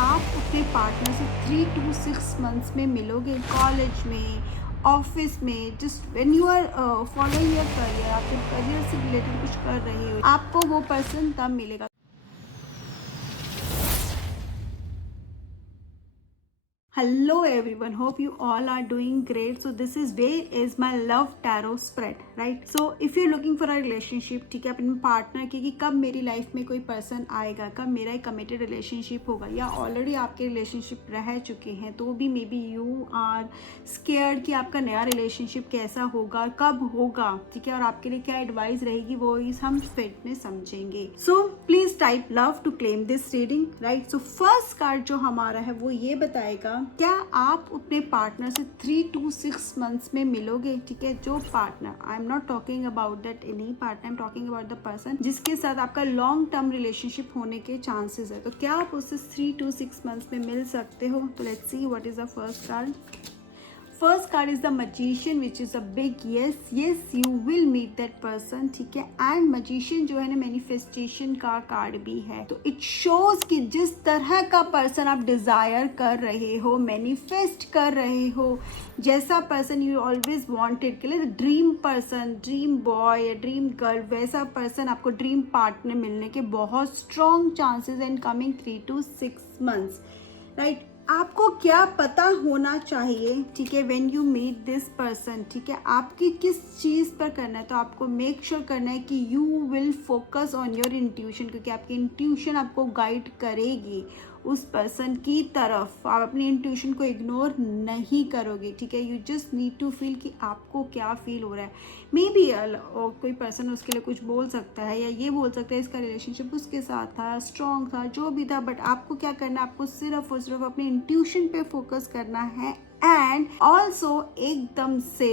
आप अपने पार्टनर से 3 to 6 months में मिलोगे, कॉलेज में, ऑफिस में, just when you are following your career, आप जब करियर से रिलेटेड कुछ कर रहे हो, आपको वो पर्सन तब मिलेगा। Hello everyone, hope you all are doing great. So this is where is my love tarot spread, right? So if you're looking for a relationship, ठीक है, अपने पार्टनर की कि कब मेरी लाइफ में कोई पर्सन आएगा, कब मेरा एक कमिटेड रिलेशनशिप होगा, या ऑलरेडी आपके रिलेशनशिप रह चुके हैं तो भी maybe you are scared कि आपका नया रिलेशनशिप कैसा होगा, कब होगा, ठीक है, और आपके लिए क्या एडवाइस रहेगी वो इस हम स्प्रेड में समझेंगे। So please type love to claim this reading, right? So first card जो हमारा है वो ये बताएगा क्या आप अपने पार्टनर से 3 to 6 months में मिलोगे, ठीक है। जो partner, I am not talking about that any partner, I am talking about the person जिसके साथ आपका लॉन्ग टर्म रिलेशनशिप होने के चांसेस है। तो क्या आप उससे 3 to 6 months में मिल सकते हो? तो let's see what is the first card. First card is the magician which is a big yes, yes you will meet that person, ठीक है। एंड मजिशियन जो है ना मैनिफेस्टेशन का कार्ड भी है, तो इट शोज कि जिस तरह का पर्सन आप डिजायर कर रहे हो, मैनिफेस्ट कर रहे हो, जैसा पर्सन यू ऑलवेज वांटेड, के लिए ड्रीम पर्सन, ड्रीम बॉय या ड्रीम गर्ल, वैसा पर्सन आपको ड्रीम पार्टनर मिलने के बहुत strong chances in coming 3 to 6 months, राइट। आपको क्या पता होना चाहिए, ठीक है, when you meet this person, ठीक है, आपकी किस चीज़ पर करना है। तो आपको मेक श्योर करना है कि you will focus on your intuition, क्योंकि आपकी इंट्यूशन आपको गाइड करेगी उस पर्सन की तरफ। आप अपनी इंट्यूशन को इग्नोर नहीं करोगे, ठीक है। You just need to feel कि आपको क्या फील हो रहा है। मे बी कोई पर्सन उसके लिए कुछ बोल सकता है या ये बोल सकता है इसका रिलेशनशिप उसके साथ था, स्ट्रॉन्ग था, जो भी था, बट आपको क्या करना है, आपको सिर्फ और सिर्फ अपनी इंट्यूशन पे फोकस करना है। एंड ऑल्सो एकदम से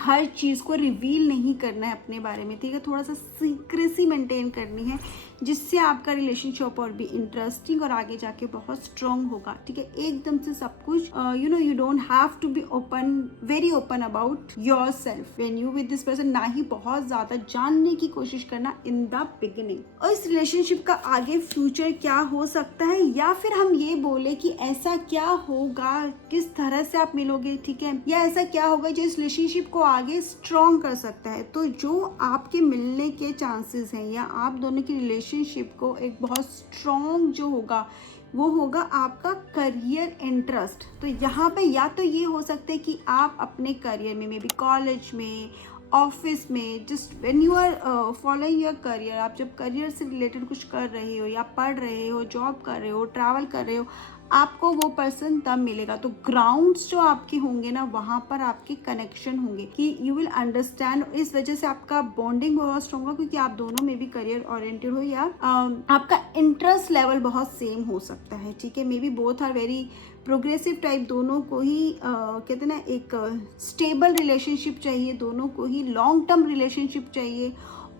हर चीज़ को रिवील नहीं करना है अपने बारे में, ठीक है। थोड़ा सा सीक्रेसी मेंटेन करनी है, जिससे आपका रिलेशनशिप और भी इंटरेस्टिंग और आगे जाके बहुत स्ट्रॉन्ग होगा, ठीक है। एकदम से सब कुछ you don't have to be open, very open about yourself when you with this person, ना ही बहुत ज़्यादा जानने की कोशिश करना इन द बिगिनिंग। और इस रिलेशनशिप का आगे फ्यूचर क्या हो सकता है, या फिर हम ये बोले कि ऐसा क्या होगा, किस तरह से आप मिलोगे, ठीक है, या ऐसा क्या होगा जो इस रिलेशनशिप को आगे स्ट्रॉन्ग कर सकता है। तो जो आपके मिलने के चांसेस हैं या आप दोनों की रिलेशनशिप को एक बहुत स्ट्रॉन्ग जो होगा वो होगा आपका करियर इंटरेस्ट। तो यहाँ पे या तो ये हो सकता है कि आप अपने करियर में, मे बी कॉलेज में, ऑफिस में, just when you are following your career, आप जब करियर से रिलेटेड कुछ कर रहे हो या पढ़ रहे हो, जॉब कर रहे हो, ट्रैवल कर रहे हो, आपको वो पर्सन तब मिलेगा। तो ग्राउंड्स जो आपके होंगे ना, वहाँ पर आपके कनेक्शन होंगे कि यू विल अंडरस्टैंड। इस वजह से आपका बॉन्डिंग बहुत स्ट्रॉन्ग होगा, क्योंकि आप दोनों में भी करियर ओरिएंटेड हो या आपका इंटरेस्ट लेवल बहुत सेम हो सकता है, ठीक है। Maybe both are very progressive type, दोनों को ही कहते हैं ना एक स्टेबल रिलेशनशिप चाहिए, दोनों को ही लॉन्ग टर्म रिलेशनशिप चाहिए,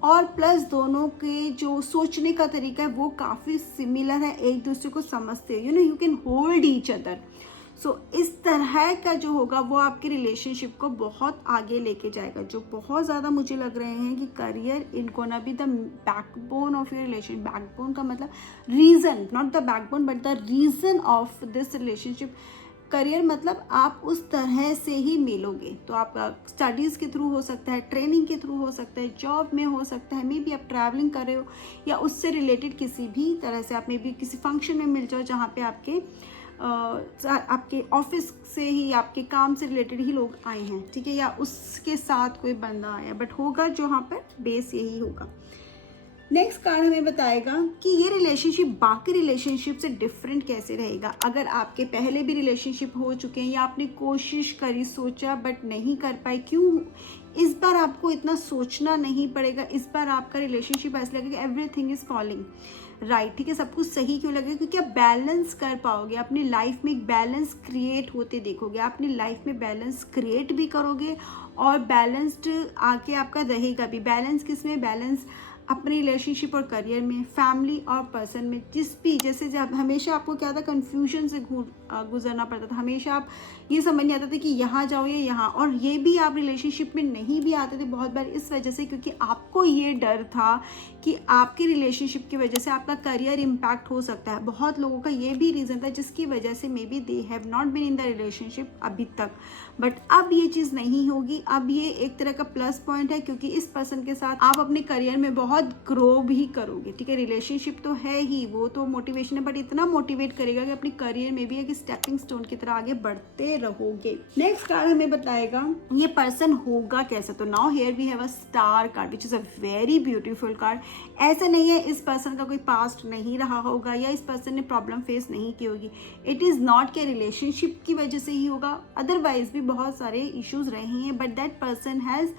और प्लस दोनों के जो सोचने का तरीका है वो काफ़ी सिमिलर है, एक दूसरे को समझते हैं, you can hold each other. So इस तरह का जो होगा वो आपके रिलेशनशिप को बहुत आगे लेके जाएगा। जो बहुत ज़्यादा मुझे लग रहे हैं कि करियर इनको ना be the backbone of your relation. Backbone का मतलब reason, not the backbone but the reason of this relationship. Career मतलब आप उस तरह से ही मिलोगे। तो आपका स्टडीज़ के थ्रू हो सकता है, ट्रेनिंग के थ्रू हो सकता है, जॉब में हो सकता है, मे बी आप ट्रैवलिंग कर रहे हो या उससे रिलेटेड किसी भी तरह से आप मे बी किसी फंक्शन में मिल जाओ जहाँ पे आपके ऑफिस से ही, आपके काम से रिलेटेड ही लोग आए हैं, ठीक है, या उसके साथ कोई बंदा आया, बट होगा जो यहाँ पर बेस यही होगा। नेक्स्ट कार्ड हमें बताएगा कि ये रिलेशनशिप बाकी रिलेशनशिप से डिफरेंट कैसे रहेगा। अगर आपके पहले भी रिलेशनशिप हो चुके हैं या आपने कोशिश करी, सोचा बट नहीं कर पाए, क्यों इस बार आपको इतना सोचना नहीं पड़ेगा। इस बार आपका रिलेशनशिप ऐसा लगेगा एवरीथिंग इज फॉलिंग राइट, ठीक है, सब कुछ सही क्यों लगेगा, क्योंकि आप बैलेंस कर पाओगे अपनी लाइफ में, एक बैलेंस क्रिएट होते देखोगे। आप अपनी लाइफ में बैलेंस क्रिएट भी करोगे और बैलेंस्ड आके आपका रहेगा भी। बैलेंस किस में? बैलेंस अपने रिलेशनशिप और करियर में, फैमिली और पर्सन में, जिस भी, जैसे जब हमेशा आपको क्या था, कन्फ्यूजन से गुजरना पड़ता था, हमेशा आप ये समझ नहीं आता था कि यहाँ जाओ या यहाँ, और ये भी आप रिलेशनशिप में नहीं भी आते थे बहुत बार इस वजह से क्योंकि आपको ये डर था कि आपके रिलेशनशिप की वजह से आपका करियर इम्पैक्ट हो सकता है। बहुत लोगों का ये भी रीज़न था जिसकी वजह से maybe they have not been in the relationship अभी तक, बट अब ये चीज़ नहीं होगी। अब ये एक तरह का प्लस पॉइंट है क्योंकि इस पर्सन के साथ आप अपने करियर में बहुत ग्रो भी करोगे, ठीक है। रिलेशनशिप तो है ही, वो तो मोटिवेशन है, बट इतना मोटिवेट करेगा कि अपने करियर में भी एक स्टेपिंग स्टोन की तरह आगे बढ़ते रहोगे। नेक्स्ट कार्ड हमें बताएगा ये पर्सन होगा कैसा। तो now here we have a star card which is a very beautiful card. ऐसा नहीं है इस पर्सन का कोई पास्ट नहीं रहा होगा या इस पर्सन ने प्रॉब्लम फेस नहीं की होगी। इट इज़ नॉट के रिलेशनशिप की वजह से ही होगा, अदरवाइज भी बहुत सारे इश्यूज रहे हैं, but that person has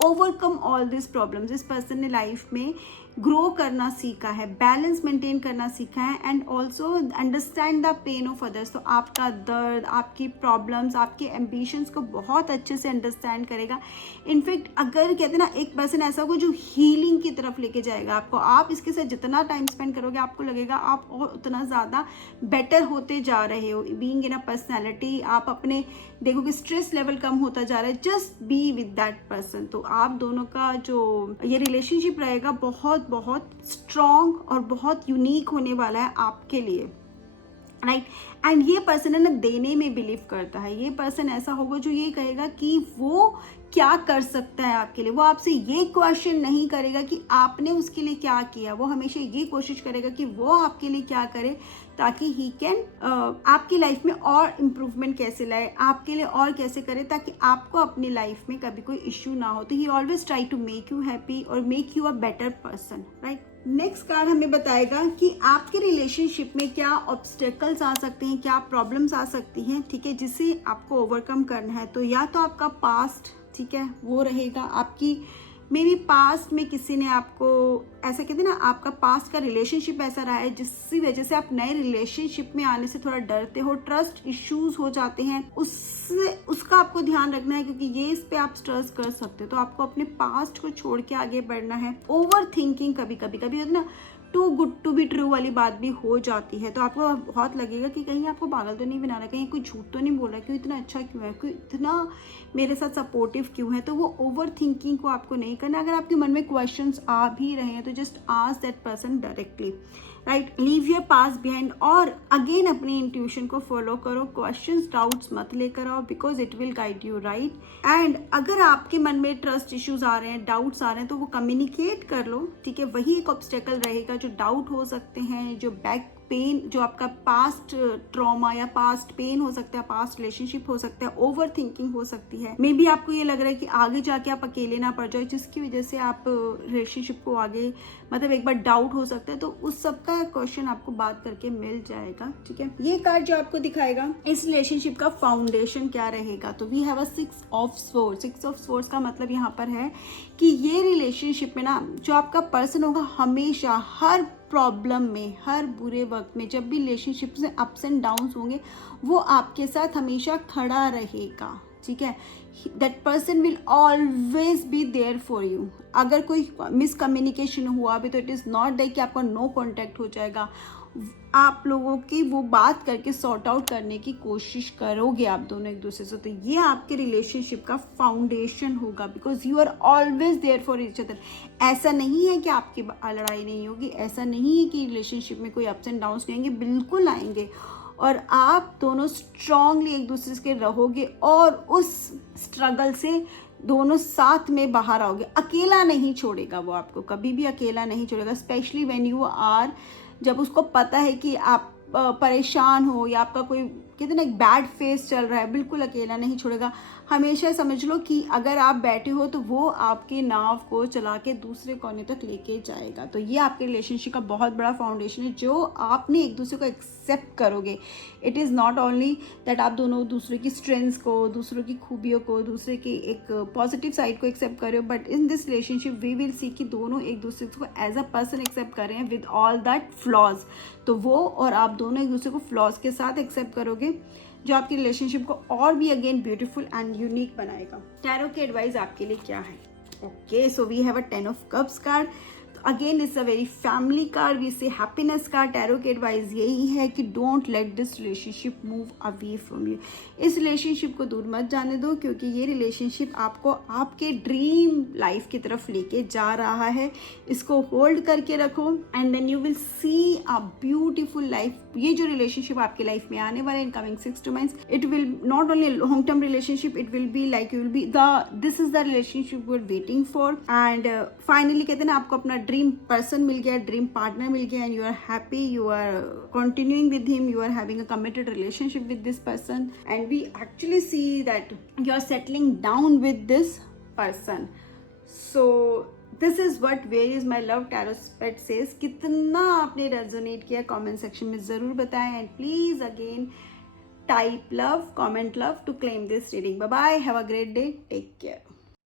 overcome all this problems. इस पर्सन ने लाइफ में ग्रो करना सीखा है, बैलेंस मेंटेन करना सीखा है, and also understand the pain of others. तो आपका दर्द, आपकी प्रॉब्लम्स, आपके एम्बिशंस को बहुत अच्छे से अंडरस्टैंड करेगा। इनफैक्ट अगर कहते हैं ना, एक पर्सन ऐसा होगा जो हीलिंग की तरफ लेके जाएगा आपको। आप इसके साथ जितना टाइम स्पेंड करोगे आपको लगेगा आप और उतना ज़्यादा बेटर होते जा रहे हो। बीइंग इन अ पर्सनैलिटी, आप अपने देखोगे स्ट्रेस लेवल कम होता जा रहा है, just be with that person. तो आप दोनों का जो ये रिलेशनशिप रहेगा बहुत बहुत स्ट्रॉन्ग और बहुत यूनिक होने वाला है आपके लिए, राइट। एंड ये पर्सन है ना, देने में बिलीव करता है। ये पर्सन ऐसा होगा जो ये कहेगा कि वो क्या कर सकता है आपके लिए। वो आपसे ये क्वेश्चन नहीं करेगा कि आपने उसके लिए क्या किया, वो हमेशा ये कोशिश करेगा कि वो आपके लिए क्या करे ताकि ही कैन आपकी लाइफ में और इम्प्रूवमेंट कैसे लाए, आपके लिए और कैसे करे ताकि आपको अपनी लाइफ में कभी कोई इश्यू ना हो। तो he always try to make you happy और make you a better person, right. Next card हमें बताएगा कि आपके रिलेशनशिप में क्या ऑब्स्टेकल्स आ सकते हैं, क्या प्रॉब्लम्स आ सकती हैं, ठीक है, जिसे आपको ओवरकम करना है। तो या तो आपका पास्ट, ठीक है, वो रहेगा। आपकी मे बी पास्ट में किसी ने आपको ऐसा कहते हैं ना, आपका पास्ट का रिलेशनशिप ऐसा रहा है जिसकी वजह से आप नए रिलेशनशिप में आने से थोड़ा डरते हो, ट्रस्ट इश्यूज हो जाते हैं, उसका आपको ध्यान रखना है क्योंकि ये इस पे आप स्ट्रेस कर सकते हो। तो आपको अपने पास्ट को छोड़ के आगे बढ़ना है। ओवर थिंकिंग कभी होती है ना, too good to be true वाली बात भी हो जाती है। तो आपको बहुत लगेगा कि कहीं आपको पागल तो नहीं बना रहा, कहीं कोई झूठ तो नहीं बोल रहा, क्यों इतना अच्छा क्यों है, कोई इतना मेरे साथ सपोर्टिव क्यों है। तो वो ओवर थिंकिंग को आपको नहीं करना। अगर आपके मन में क्वेश्चंस आ भी रहे हैं तो just ask that person directly, right. Leave your past behind और अगेन अपनी इंट्यूशन को फॉलो करो। क्वेश्चंस, डाउट्स मत लेकर आओ because it will guide you, right. And अगर आपके मन में ट्रस्ट इश्यूज आ रहे हैं, डाउट्स आ रहे हैं, तो वो कम्युनिकेट कर लो, ठीक है। वही एक ऑब्स्टेकल रहेगा। जो डाउट हो सकते हैं, जो बैक पेन, जो आपका पास्ट ट्रॉमा या पास्ट पेन हो सकता है, पास्ट रिलेशनशिप हो सकता है, ओवर थिंकिंग हो सकती है। मे बी आपको ये लग रहा है कि आगे जाके आप अकेले ना पड़ जाओ जिसकी वजह से आप रिलेशनशिप को आगे मतलब एक बार डाउट हो सकता है। तो उस सब का क्वेश्चन आपको बात करके मिल जाएगा, ठीक है। ये कार्ड जो आपको दिखाएगा इस रिलेशनशिप का फाउंडेशन क्या रहेगा। तो we have a 6 of swords. 6 of swords का मतलब यहाँ पर है कि ये रिलेशनशिप में ना जो आपका पर्सन होगा हमेशा हर प्रॉब्लम में, हर बुरे वक्त में, जब भी रिलेशनशिप में अप्स एंड डाउन्स होंगे, वो आपके साथ हमेशा खड़ा रहेगा, ठीक है। That person will always be there for you. अगर कोई मिसकम्युनिकेशन हुआ भी तो इट इज़ नॉट दैट कि आपका नो कॉन्टैक्ट हो जाएगा। आप लोगों की वो बात करके सॉर्ट आउट करने की कोशिश करोगे आप दोनों एक दूसरे से। तो ये आपके रिलेशनशिप का फाउंडेशन होगा because you are always there for each other. ऐसा नहीं है कि आपकी लड़ाई नहीं होगी, ऐसा नहीं है कि रिलेशनशिप में कोई अप्स एंड डाउन्स नहीं आएंगे, बिल्कुल आएंगे। और आप दोनों स्ट्रांगली एक दूसरे के रहोगे और उस स्ट्रगल से दोनों साथ में बाहर आओगे। अकेला नहीं छोड़ेगा वो, आपको कभी भी अकेला नहीं छोड़ेगा। स्पेशली व्हेन यू आर, जब उसको पता है कि आप परेशान हो या आपका कोई कहते ना एक बैड फेस चल रहा है, बिल्कुल अकेला नहीं छोड़ेगा। हमेशा समझ लो कि अगर आप बैठे हो तो वो आपके नाव को चला के दूसरे कोने तक लेके जाएगा। तो ये आपके रिलेशनशिप का बहुत बड़ा फाउंडेशन है जो आपने एक दूसरे को एक्सेप्ट करोगे। It is not only that आप दोनों दूसरे की स्ट्रेंथ्स को, दूसरों की खूबियों को, दूसरे की एक पॉजिटिव साइड को एक्सेप्ट कर रहे हो, but in this relationship we will see कि दोनों एक दूसरे को एज अ पर्सन एक्सेप्ट कर रहे हैं विद ऑल दैट फ्लॉज। तो वो और आप दोनों एक दूसरे को फ्लॉज के साथ एक्सेप्ट करोगे जो आपकी रिलेशनशिप को और भी अगेन ब्यूटीफुल एंड यूनिक बनाएगा। टैरो की एडवाइस आपके लिए क्या है? Okay, so we have a 10 of cups card. Again it's a very family card, we say happiness card. Tarot के एडवाइस यही है कि don't let this relationship move away from you. इस रिलेशनशिप को दूर मत जाने दो, क्योंकि ये रिलेशनशिप आपको आपके ड्रीम लाइफ की तरफ लेके जा रहा है। इसको होल्ड करके रखो and then you will see a beautiful life. ये जो रिलेशनशिप आपके लाइफ में आने वाले in coming 6 to months, it will not only long term relationship, it will be like you will be this is the relationship you are waiting for. And finally कहते हैं ना, आपको अपना ड्रीम पर्सन मिल गया, dream partner मिल गया, and you are happy, you are continuing with him, you are having a committed relationship with this person, and we actually see that you are settling down with this person. So this is what Where is my love tarot spread says. कितना आपने resonate किया comment section में ज़रूर बताएं, and please again type love, comment love to claim this reading. Bye bye, have a great day, take care.